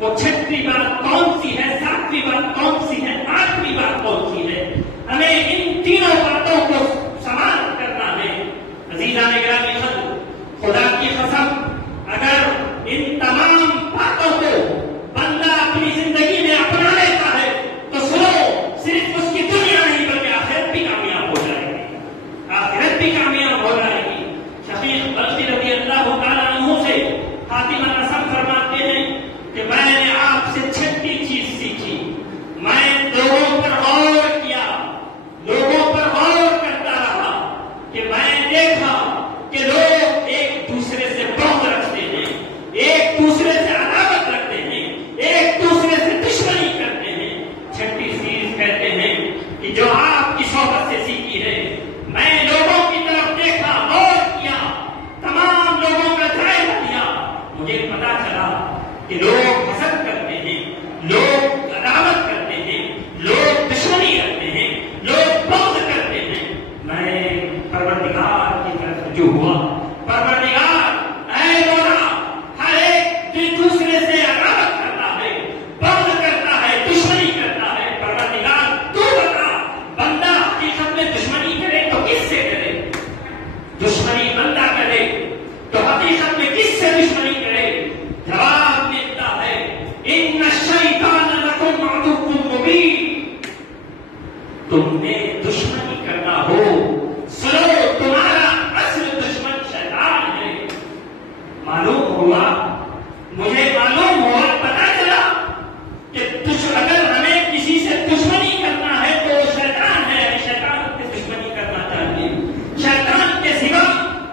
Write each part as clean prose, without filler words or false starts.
وہ چھٹی بات کون سی ہے، ساتویں بات کون سی ہے، آٹھویں بات کون سی ہے، ہمیں ان تینوں باتوں کو سماعت کرنا ہے۔ عزیزان گرامی خدا کی قسم، اگر ان تمام باتوں کو بندہ اپنی زندگی میں اپنا لیتا ہے تو سنو، صرف اس کی دنیا نہیں بلکہ آخرت بھی کامیاب ہو جائے گی، آخرت بھی کامیاب ہو جائے گی۔ شفیق بلخی رضی اللہ تعالیٰ عنہ سے فاطمہ رسم فرماتے ہیں کہ میں نے آپ سے چھٹی چیز سیکھی، میں لوگوں پر غور کیا، لوگوں پر غور کرتا رہا کہ میں نے دیکھا کہ لوگ ایک دوسرے سے بغض رکھتے ہیں، ایک دوسرے سے عداوت رکھتے ہیں، ایک دوسرے سے دشمنی کرتے ہیں۔ چھٹی چیز کہتے ہیں کہ جو آپ کی صحبت سے سیکھی ہے، میں لوگوں کی طرف دیکھا، غور کیا، تمام لوگوں کا جائزہ لیا، مجھے پتا چلا کہ لوگ حسد کرتے ہیں، لوگ عداوت کرتے ہیں، لوگ دشمنی رکھتے ہیں، لوگ بغض کرتے ہیں۔ میں پروردگار کی طرف رجوع ہوا، پروردگار اے مولا، ہر ایک دوسرے سے عداوت کرتا ہے، بغض کرتا ہے، دشمنی کرتا ہے، پروردگار تو بتا، بندہ حقیقت میں دشمنی کرے تو کس سے کرے؟ دشمنی بندہ کرے تو حقیقت میں کس سے دشمنی کرے؟ جواب ملتا ہے ان الشیطان لکم عدو مبین، تم نے دشمنی کرنا ہو، سنو تمہارا اصل دشمن شیطان ہے۔ معلوم ہوا، مجھے معلوم ہوا، پتا چلا کہ اگر ہمیں کسی سے دشمنی کرنا ہے تو وہ شیطان ہے، شیطان سے دشمنی کرنا چاہیے، شیطان کے سوا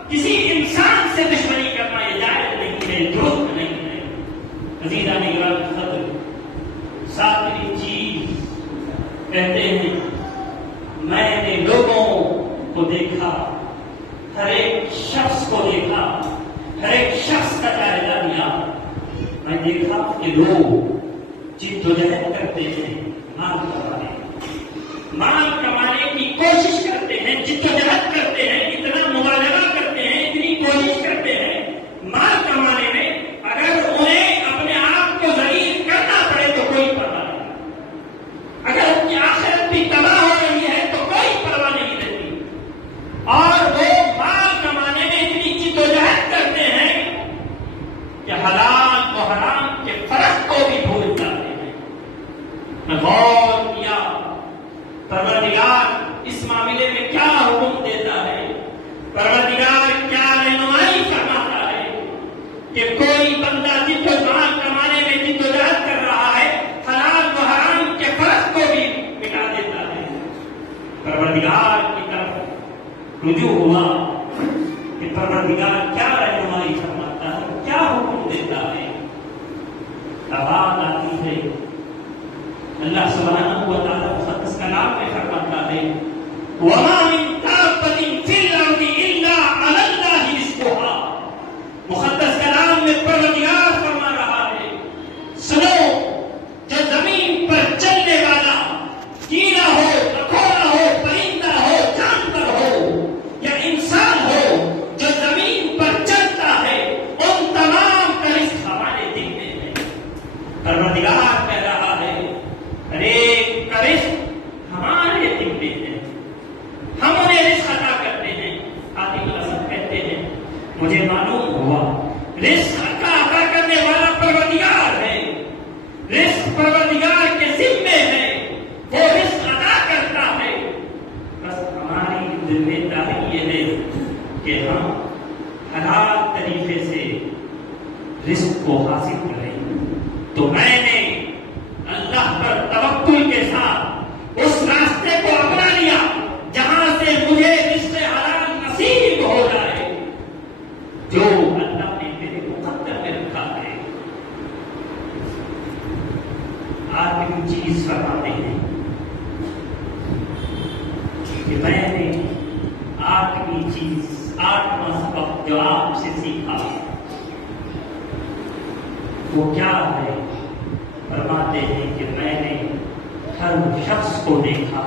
کسی انسان سے دشمنی کرنا یہ جائز نہیں ہے، درست نہیں ہے۔ عزیزان گرامی قدر، ساتویں چیز کہتے ہیں میں نے لوگوں کو دیکھا، ہر ایک شخص کو دیکھا، ہر ایک شخص کا جائزہ لیا، میں دیکھا کہ لوگ جدوجہد کرتے ہیں مال کمانے کی کوشش کرتے ہیں، جدوجہد کرتے ہیں، اتنا مبالغہ کرتے ہیں، اتنی کوشش کرتے ہیں مال کمانے میں، اگر انہیں اپنے آپ کو ذلیل کرنا پڑے تو کوئی پرواہ نہیں، اگر ان کی آخرت بھی تباہ ہو رہی ہے تو کوئی پرواہ نہیں رہتی، اور وہ مال کمانے میں اتنی جدوجہد کرتے ہیں کہ حلال و حرام کے فرق کو بھی بھول جاتے ہیں۔ میں غور کیا پروردگار اس معاملے میں کیا حکم دیتا ہے، پروردگار کیا رہنمائی فرماتا ہے کہ کوئی بندہ جتنا مال کمانے میں جدوجہد کر رہا ہے، حلال و حرام کے فرق کو بھی مٹا دیتا ہے۔ پروردگار کی طرف رجوع ہوا کہ پروردگار کیا رہنمائی فرماتا ہے، کیا حکم دیتا ہے۔ بات آتی ہے اللہ سبحانہ و تعالیٰ مقدس کلام میں فرماتا ہے وَمَا مِن دَابَّةٍ فِي الْأَرْضِ إِلَّا عَلَى اللَّهِ رِزْقُهَا۔ مقدس کلام میں پروردگار فرما رہا ہے سنو، جو زمین پر چلنے والا کیڑا ہو، مکوڑا ہو، پرندہ ہو، جانور ہو یا انسان ہو، جو زمین پر چلتا ہے، ان تمام کا رزق ہمارے دل میں ہے۔ پروردگار کہہ رہا ہے ہر ایک کا رزق ہمارے دل میں ہے، ہم انہیں رزق عطا کرتے ہیں۔ خاتم الاسد کہتے ہیں مجھے معلوم ہوا رزق عطا کرنے والا پروردگار ہے، رزق پروردگار کے ذمے ہے، وہ رزق عطا کرتا ہے، بس ہماری ذمہ داری یہ ہے کہ ہم حلال طریقے سے رزق کو حاصل کریں۔ تو میں نے اللہ پر توکل کے ساتھ اس راستے کو اپنا لیا جہاں سے مجھے رزق حلال نصیب ہو جائے، جو اللہ نے میرے مقدر میں رکھا ہے۔ آخری چیز فرماتے ہیں کہ میں نے آٹھویں چیز، آٹھواں سبق جو آپ سے سیکھا وہ کیا ہے؟ فرماتے ہیں کہ میں نے ہر شخص کو دیکھا،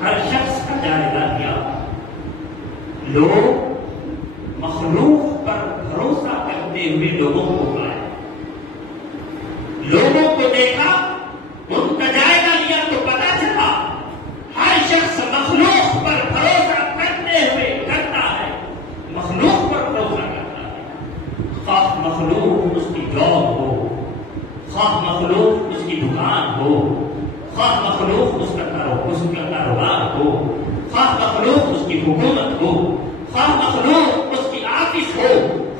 ہر شخص کا جائزہ لیا، لوگ مخلوق پر بھروسہ کرتے کرتے ہوئے لوگوں کو پایا، لوگوں کو دیکھا، ان کا جائزہ لیا تو پتا چلا ہر شخص مخلوق پر بھروسہ کرتا ہے، مخلوق پر بھروسہ کرتا ہے، خواہ مخلوق اس کی جاب ہو، خواہ مخلوق اس کی دکان ہو، خواہ مخلوق اس کا کاروبار ہو، خواہ مخلوق اس کی حکومت ہو، خواہ مخلوق اس کی آفس ہو،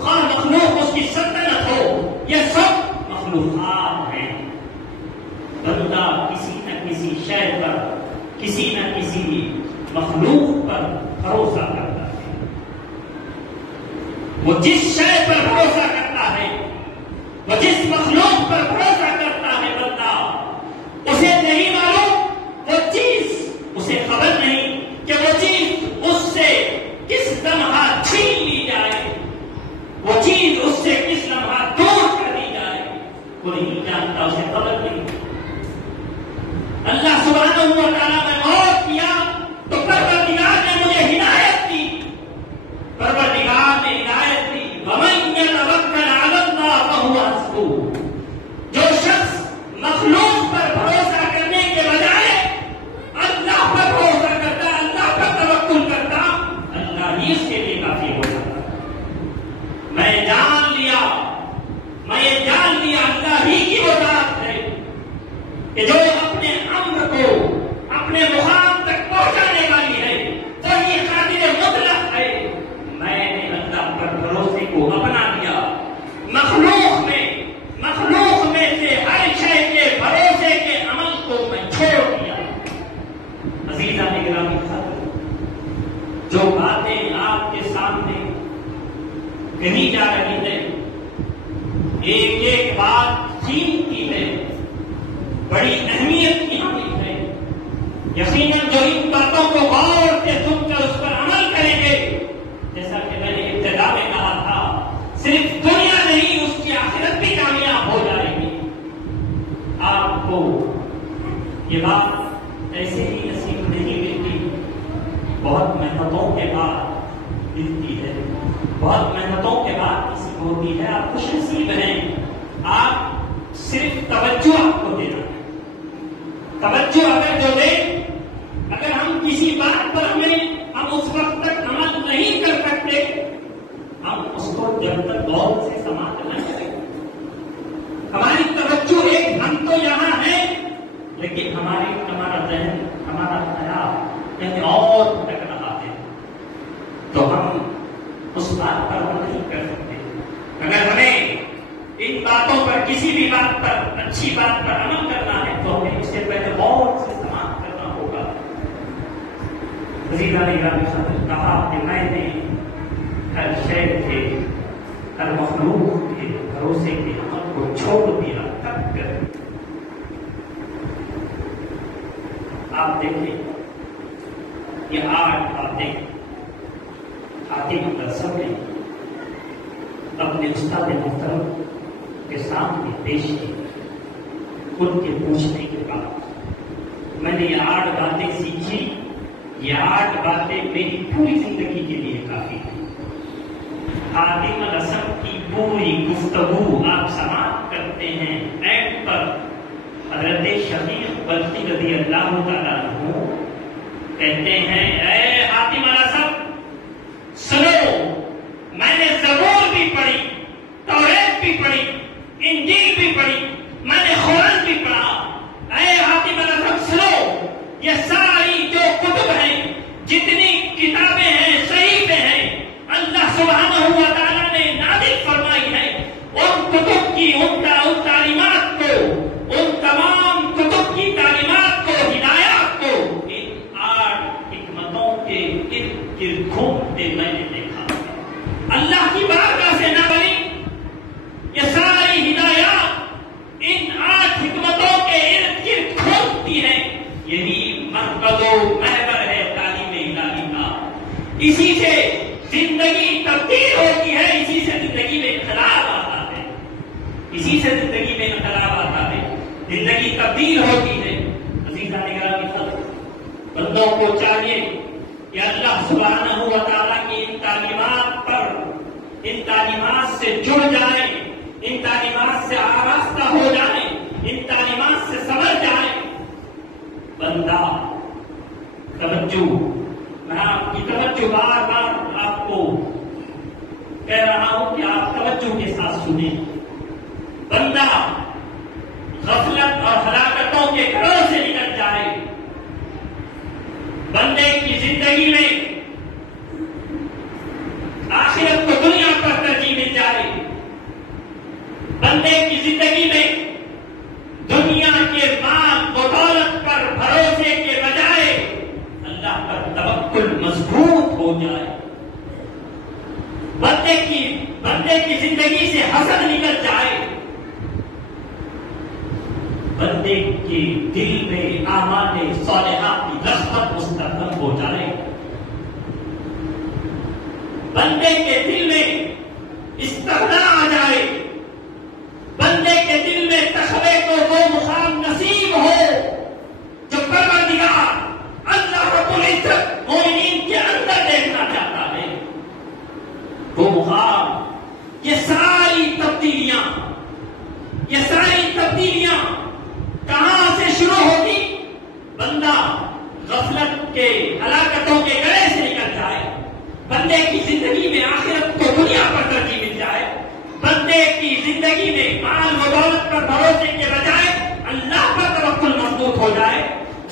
خواہ مخلوق اس کی سلطنت ہو، یہ سب مخلوقات ہیں۔ بندہ کسی نہ کسی شے پر، کسی نہ کسی مخلوق پر بھروسہ کرتا ہے۔ وہ جس شے پر بھروسہ کرتا ہے، وہ جس مخلوق پر بھروسہ کرتا ہے، بندہ اسے نہیں معلوم وہ چیز، اسے خبر نہیں کہ وہ چیز اس سے کس لمحہ چھین لی جائے، وہ چیز اس سے کس لمحہ دور کر دی جائے، وہ نہیں جانتا، اسے خبر نہیں۔ اللہ سبحانہ و تعالیٰ نے موت کیا تو پروردگار نے مجھے ہدایت دی، پروردگار نے ہدایت دی، وَمَن يَتَوَكَّلْ عَلَى اللَّهِ فَهُوَ حَسْبُهُ۔ جو شخص مخلوق پر بھروسہ کرنے کے بجائے اللہ پر بھروسہ کرتا، اللہ پر توکل کرتا، اللہ ہی اس کے لیے کافی ہو جاتا۔ میں یہ جان لیا اللہ ہی کی وہ ذات ہے کہ جو اپنے امر کو اپنے مقام تک پہنچانے والی ہے، وہی قادر مطلق ہے۔ میں نے اللہ پر بھروسے کو اپنا لیا، مخلوق میں سے ہر شے کے بھروسے کے عمل کو میں چھوڑ دیا۔ عزیزان گرامی، جو باتیں آپ کے سامنے کہی جا رہی ہے، ایک ایک بات قیمتی ہے، بڑی اہمیت کی حامل ہے۔ یقیناً جو ان باتوں کو غور سے سن کر اس پر عمل کریں گے، جیسا کہ میں نے ابتدا میں کہا تھا، صرف دنیا نہیں اس کی آخرت بھی کامیاب ہو جائے گی۔ آپ کو یہ بات ایسے ہی نصیب نہیں ملتی، بہت محنتوں کے بعد ملتی ہے، بہت محنتوں کے بعد کسی کو ہوتی ہے۔ آپ خوش نصیب ہیں، آپ صرف توجہ آپ کو دینا، توجہ اگر جو دیں، اگر ہم کسی بات پر ہم اس وقت تک عمل نہیں کر سکتے، ہم اس کو جب تک غور سے سماعت نہ کریں، ہماری توجہ ایک ہم تو یہاں ہے لیکن ہمارا ذہن، ہمارا خیال کہیں اور بھٹک رہا ہے، تو ہم اس بات پر عمل نہیں کر سکتے۔ اگر ہمیں ان باتوں پر، کسی بھی بات پر، اچھی بات پر عمل کرنا ہے تو ہمیں اس سے پہلے غور سے سماعت کرنا ہوگا۔ عزیزان گرامی، کہا کہ میں نے ہر شے کے، ہر مخلوق کے بھروسے کے عمل کو چھوڑ دیا، تب کر۔ آپ دیکھیں یہ 8 باتیں حاتم الاسم نے اپنے استاد محترم کے سامنے پیش کی۔ ان کے پوچھنے کے بعد میں نے یہ 8 باتیں سیکھی، یہ 8 باتیں میری پوری زندگی کے لیے کافی تھی۔ حاتم الاسم کی پوری گفتگو آپ سماعت کرتے ہیں، اینڈ پر حضرت شفیق بلخی رضی اللہ تعالیٰ عنہ کہتے ہیں، اے حاتم الاسم سنو، میں نے زبور بھی پڑھی، توریت بھی پڑھی، انجیل بھی پڑھی، میں نے قرآن بھی پڑھا۔ اے حاتم الاسم سنو، یہ ساری جو کتب ہیں، جتنی کتابیں ہیں، صحیفے ہیں، اللہ سبحانہ و تعالیٰ نے نازل فرمائی ہے، ان کتب کی، ان تعلیمات کو، ان تمام کتب کی تعلیمات کو، ہدایات کو، ان 8 حکمتوں کے ارد گرد گھومتے میں نے دیکھا۔ اللہ کی بارگاہ سے نہ بنی یہ ساری ہدایات ان 8 حکمتوں کے ارد گرد گھومتی ہیں۔ یہی مرکز و محور ہے تعلیم الہی کا، اسی سے زندگی تبدیل ہوتی ہے، اسی سے زندگی میں انقلاب آتا ہے، اسی سے زندگی میں انقلاب آتا ہے، زندگی تبدیل ہوتی ہے۔ عزیزان گرامی، بندوں کو چاہیے کہ اللہ سبحانہ و تعالیٰ کی ان تعلیمات پر، ان تعلیمات سے جڑ جائے، توجہ کے ساتھ سنیں. بندہ غفلت اور ہلاکتوں کے گھروں سے نکل جائے. بندے کی زندگی میں آخرت کو دنیا پر ترجیح مل جائے. بندے کی زندگی میں دنیا کے مال و دولت پر بھروسے کے بجائے اللہ پر توکل مضبوط ہو جائے. بندے کی زندگی سے حسد نکل جائے. بندے کے دل میں اعمال صالحات کی رغبت مستحکم ہو جائے. بندے کے دل میں استغنا آ جائے. بندے کے دل میں تقوی کو وہ مقام نصیب ہو جو پروردگار اللہ رب العزت مومنین کے اندر دیکھنا چاہتا ہے. وہ مقام یہ ساری تبدیلیاں کہاں سے شروع ہوتی؟ بندہ غفلت کے ہلاکتوں کے گڑھے سے نکل جائے. بندے کی زندگی میں آخرت کو دنیا پر ترجیح مل جائے. بندے کی زندگی میں مال و دولت پر بھروسے کے بجائے اللہ پر توکل مضبوط ہو جائے.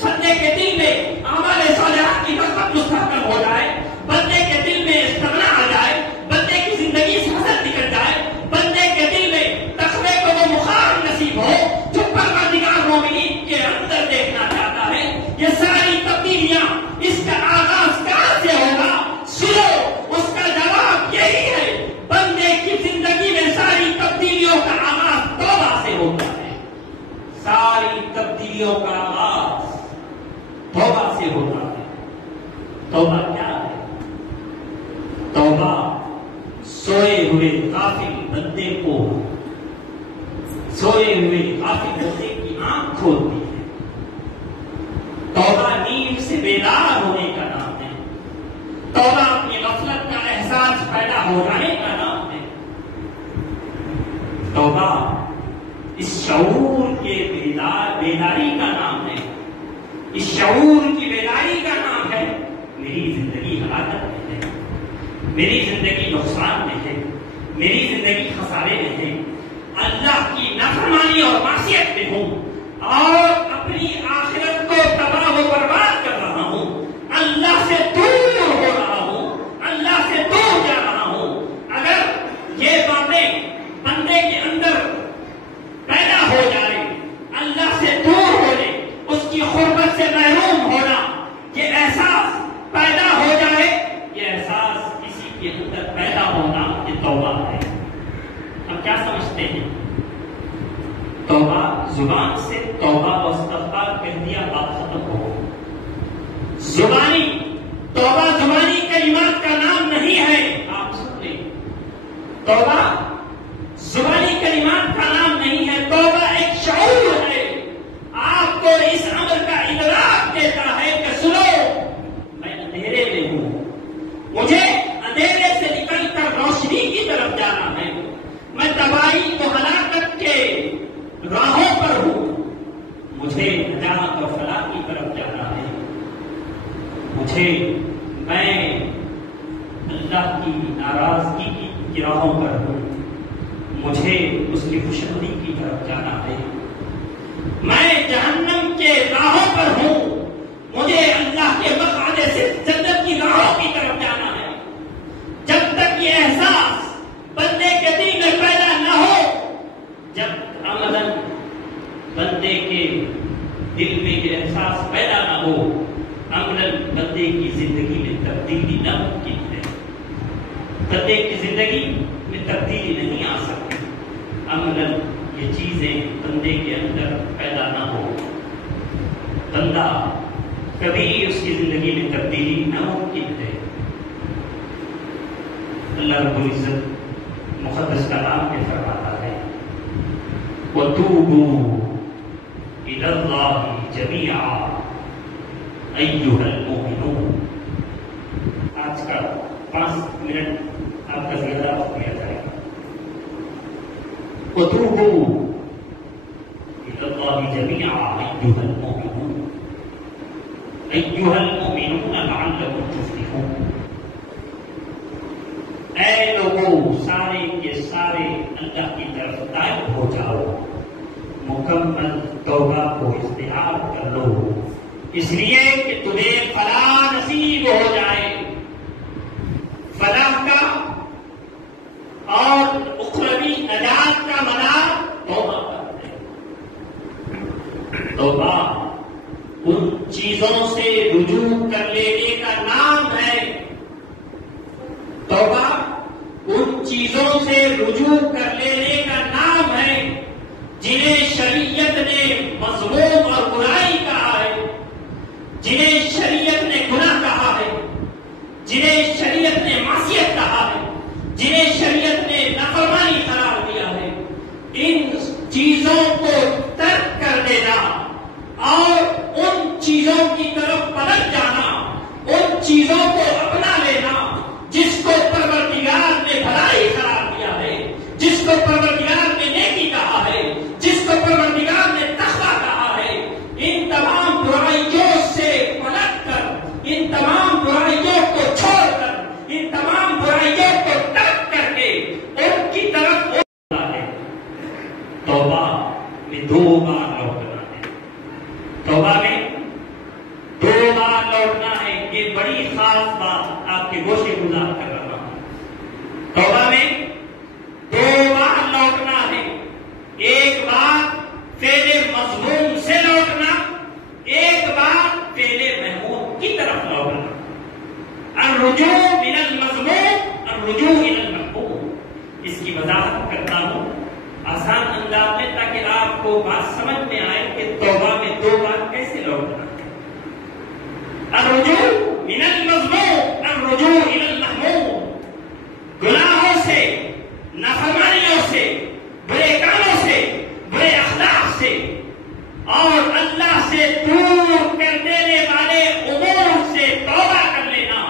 بندے کے دل میں اعمال صالحات کی رغبت مستحکم ہو جائے. بندے کے دل میں استغنا آ جائے. بندے کی زندگی سے حسد نکل جائے. بندے کے دل میں تقوی کو وہ مقام نصیب ہو جو پروردگار مومنین کے اندر دیکھنا چاہتا ہے. یہ ساری تبدیلیاں اس کا آغاز کہاں سے ہوگا؟ سنو، اس کا جواب یہی ہے. بندے کی زندگی میں ساری تبدیلیوں کا آغاز توبہ سے ہوتا ہے. ساری تبدیلیوں کا آغاز توبہ سے ہوتا ہے. توبہ کیا ہے؟ توبہ سوئے ہوئے غافل بندے کو سوئے ہوئے غافل بندے کی آنکھ کھولتی ہے. توبہ نیند سے بیدار ہونے کا نام ہے. توبہ اپنی غفلت کا احساس پیدا ہو جانے کا نام ہے. توبہ اس شعور کے بیداری کا نام ہے. اس شعور کی بیداری کا نام ہے میری زندگی ہلاکت میں ہے. میری زندگی نقصان میں ہے. میری زندگی خسارے میں ہے. اللہ کی نافرمانی اور معصیت میں ہوں اور اپنی آخرت کو تباہ و برباد کر رہا ہوں. اللہ سے دور ہو رہا ہوں. اللہ سے دور جا رہا ہوں. اگر یہ باتیں بندے کے اندر پیدا ہو جائے، اللہ سے دور ہونے، اس کی قربت سے محروم ہونا، یہ احساس پیدا ہو جائے، یہ احساس کسی کے اندر پیدا ہونا یہ توبہ ہے. ہم کیا سمجھتے ہیں؟ توبہ زبان سے توبہ و استغفار کہہ دیا بات ختم ہو. زبانی توبہ زبانی کلمات کا نام نہیں ہے. آپ سن لیں، توبہ زبانی کلمات کا نام نہیں ہے. توبہ ایک شعور ہے. آپ کو اس عمل کا ادراک دیتا ہے کہ سنو، میں اندھیرے میں ہوں. مجھے اندھیرے سے نکل کر روشنی کی طرف جانا ہے. میں تباہی و ہلاکت کے راہوں پر ہوں. مجھے نجات اور فلاح کی طرف جانا ہے. میں اللہ کی ناراضگی کی راہوں پر ہوں. مجھے اس کی خوشنودی کی طرف جانا ہے. میں جہنم کے راہوں پر ہوں. مجھے اللہ کے مقعد سے جنت کی راہوں کی طرف جانا ہے. جب تک یہ احساس بندے کے دل میں پیدا نہ ہو، جب عملاً بندے کے دل میں یہ احساس پیدا نہ ہو، عملاً بندے کی زندگی میں تبدیلی ناممکن ہے. بندے کی زندگی میں تبدیلی نہیں آ سکتی. عملاً یہ چیزیں بندے کے اندر پیدا نہ ہو، بندہ کبھی اس کی زندگی میں تبدیلی ناممکن ہے. اللہ رب العزت مقدس کلام میں فرماتا ہے وَتُوبُوا إِلَى اللَّهِ جَمِيعًا أَيُّهَا الْمُؤْمِنُونَ. آج کا 5 منٹ آپ کا زیادہ وقت لیا جائے گا. وَتُوبُوا إِلَى اللَّهِ جَمِيعًا أَيُّهَا الْمُؤْمِنُونَ أَيُّهَا الْمُؤْمِنُونَ لَعَلَّكُمْ تُفْلِحُونَ. اے لوگوں، سارے کے سارے اللہ کی طرف تائب ہو جاؤ، مکمل توبہ کو اختیار کر لو، اس لیے کہ تمہیں فلاح نصیب ہو جائے، فلاح کا اور اخروی نجات کا مدار توبہ پر ہے۔ توبہ ان چیزوں سے رجوع کر لینے کا نام ہے، توبہ ان چیزوں سے رجوع کر لینے کا نام ہے جنہیں شریعت نے مذموم اور برائی کہا ہے، جنہیں شریعت نے گناہ کہا ہے، جنہیں شریعت نے معصیت کہا ہے، جنہیں شریعت نے نافرمانی قرار دیا ہے۔ ان چیزوں کو ترک کر دینا اور ان چیزوں کی طرف پلٹ جانا، ان چیزوں کو اپنا لینا جس کو پروردگار نے بھلائی قرار دیا ہے، جس کو پروردگار نے نیکی کہا ہے، جس کو پروردگار نے تقویٰ کہا ہے، ان تمام برائیوں سے پلٹ کر، ان تمام برائیوں کو چھوڑ کر، ان تمام برائیوں کو ترک کر کے ان کی طرف اٹھنا ہے۔ توبہ میں 2 بار لوٹنا ہے، توبہ میں 2 بار لوٹنا ہے۔ یہ بڑی خاص بات آپ کے گوشے گزار کر رہا ہوں۔ توبہ میں 2 بار لوٹنا ہے، ایک بار فعل مذموم سے لوٹنا، ایک بار فعل محمود کی طرف لوٹنا۔ الرجوع من المذموم الرجوع الى المحمود، اس کی وضاحت کرتا ہوں آسان انداز میں تاکہ آپ کو بات سمجھ میں آئے کہ توبہ میں 2 بار کیسے لوٹنا ہے۔ الرجوع من المذموم الرجوع الى المحمود، گناہوں سے، نافرمانیوں سے، برے کاموں سے، برے اخلاق سے اور اللہ سے دور کر دینے والے امور سے توبہ کر لینا،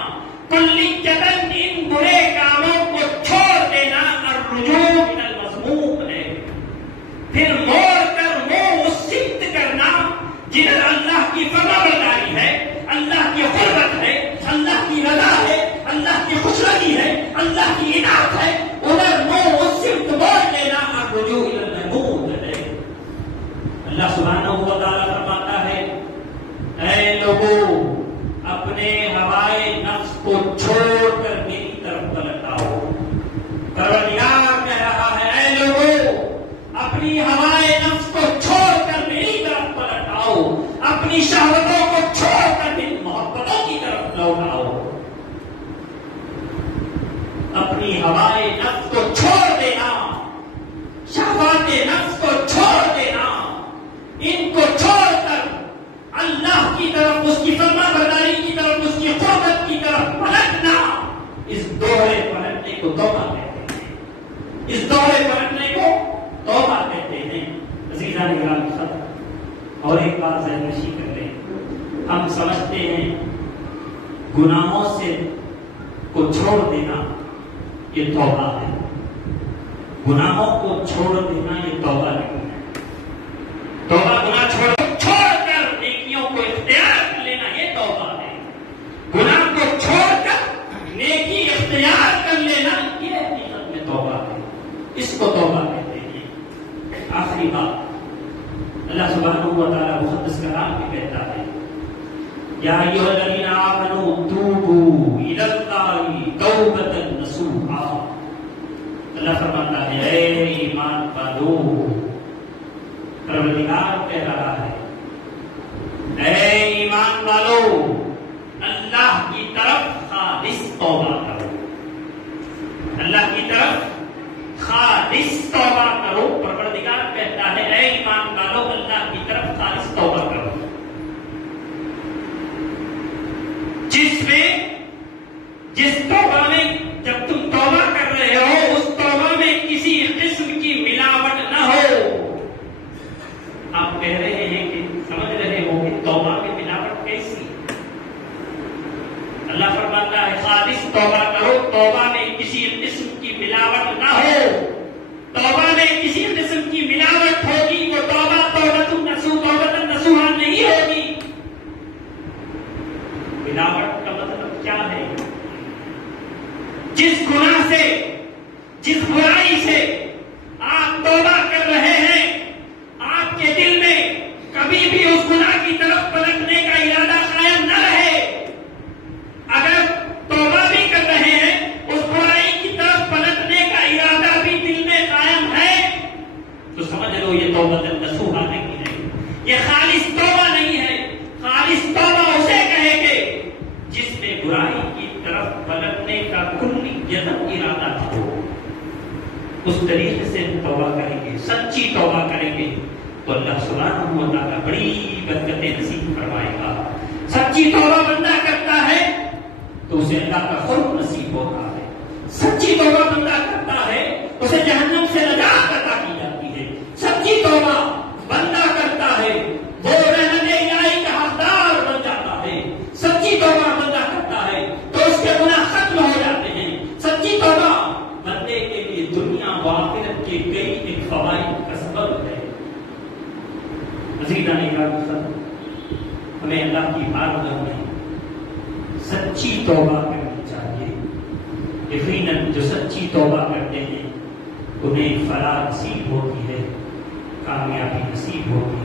کلیتاً ان برے کاموں کو چھوڑ دینا الرجوع من المذموم ہے۔ پھر موڑ کر منہ اس سمت کرنا جدھر اللہ کی فرمانبرداری ہے، اللہ کی قربت ہے، اللہ کی رضا ہے، اللہ کی خوشنودی ہے، اللہ کی اطاعت ہے، ادھر منہ اس سمت موڑ لینا الرجوع الی المحمود ہے۔ اللہ سبحانہ و تعالیٰ فرماتا ہے، اے لوگوں اپنے ہوائے نفس کو چھوڑ کر میری طرف پلٹ آؤ۔ پروردگار کہہ رہا ہے، اے لوگوں اپنی ہوائے نفس کو چھوڑ کر میری طرف پلٹ آؤ، اپنی شہوتوں کو چھوڑ کر میری محبتوں کی طرف لوٹ آؤ۔ اپنی ہوائے نفس کو چھوڑ دینا، شہوات نفس کو چھوڑ دینا، ان کو چھوڑ کر اللہ کی طرف، اس کی فرمانبرداری کی طرف، اس کی قربت کی طرف پلٹنا، اس دوہرے پلٹنے کو توبہ کہتے ہیں، اس دوہرے پلٹنے کو توبہ کہتے ہیں۔ عزیزان گرامی خط اور ایک بات ذہن نشین کر لیں، ہم سمجھتے ہیں گناہوں سے کو چھوڑ دینا یہ توبہ ہے، گناہوں کو چھوڑ دینا یہ توبہ نہیں ہے۔ توبہ گناہ چھوڑ کر نیکیوں کو اختیار کر لینا یہ توبہ ہے، گناہ کو چھوڑ کر نیکی اختیار کر لینا یہ حقیقت میں توبہ ہے، اس کو توبہ کہتے ہیں۔ آخری بات اللہ سبحانہ و تعالیٰ مقدس کلام میں کہتا ہے، یا ایھا الذین آمنوا توبوا الی اللہ توبۃ نصوحا۔ اللہ فرماتا ہے، اے ایمان والو، پروردگار کہہ رہا ہے، اے ایمان والو اللہ کی طرف خالص توبہ کرو، اللہ کی طرف خالص توبہ کرو۔ پروردگار کہتا ہے، اے ایمان والو اللہ کی طرف خالص توبہ کرو، جس توبہ میں جب تم توبہ کر رہے ہو اس توبہ میں کسی قسم کی ملاوٹ نہ ہو۔ آپ کہہ رہے ہیں کہ سمجھ رہے ہو کہ توبہ میں ملاوٹ کیسی؟ اللہ فرماتا ہے خالص توبہ کرو، توبہ میں کسی قسم کی ملاوٹ نہ ہو۔ توبہ میں کسی قسم کی ملاوٹ ہوگی وہ توبہ توبۃ نصوحا نہیں ہوگی۔ ملاوٹ کا مطلب کیا ہے؟ جس گناہ سے، جس برائی سے، طریقے سے توبہ کریں گے، سچی توبہ کریں گے تو اللہ سبحانہ و تعالیٰ بڑی برکتیں نصیب فرمائے گا۔ سچی توبہ بندہ کرتا ہے تو اسے اللہ کا خلق نصیب ہوتا ہے، سچی توبہ بندہ کرتا ہے اسے جہنم سے نجات عطا کی جاتی ہے، سچی توبہ بندہ کرتا ہے وہ رحمت الہی کا حقدار بن جاتا ہے، سچی توبہ بندہ کرتا ہے تو اس کے گناہ ختم ہو جاتے ہیں، سچی توبہ بندے کے لیے دنیا و آخرت کے کئی ایک فوائد کا سبب ہے۔ عزیزان گرامی، ہمیں اللہ کی بارگاہ میں سچی توبہ کرنی چاہیے۔ یقیناً جو سچی توبہ کرتے ہیں انہیں فلاح نصیب ہوتی ہے، کامیابی نصیب ہوتی ہے۔